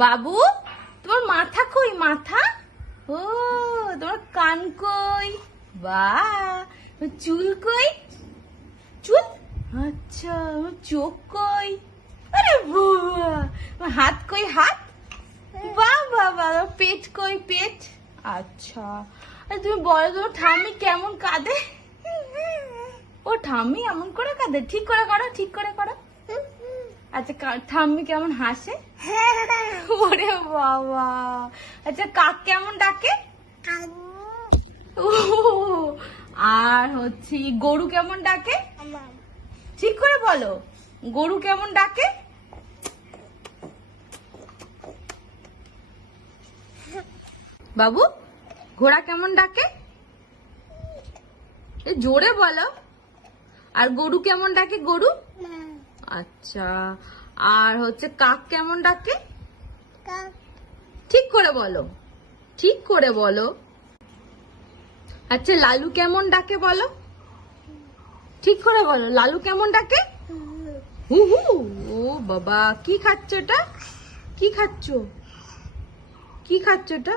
বাবু, তোমার মাথা কই? মাথা? ও, তোমার কান কই? বাহ, চুল কই? চুল? আচ্ছা, চোখ কই? আরে বাবা, হাত কই? হাত? বাহ বাহ বাহ, পেট কই? পেট? আচ্ছা, আরে তুমি বলো তোমার ঠাম্মি কেমন কাঁদে? ও ঠাম্মি এমন করে কাঁদে? ঠিক করে করো, ঠিক করে করো। আচ্ছা, ঠাম্মি কেমন হাসে? ওরে বাবা। আচ্ছা, কাক কেমন ডাকে? ও, আর হচ্ছে গরু কেমন ডাকে? ঠিক করে বলো, গরু কেমন ডাকে? বাবু, ঘোড়া কেমন ডাকে? জোরে বলো। আর গরু কেমন ডাকে? গরু? আচ্ছা, আর হচ্ছে কাক কেমন ডাকে? ঠিক করে বলো, ঠিক করে বলো। আচ্ছা, লালু কেমন ডাকে বলো? ঠিক করে বলো, লালু কেমন ডাকে? হু হু। ও বাবা, কি খাচ্ছ এটা? কি খাচ্ছ? কি খাচ্ছ এটা?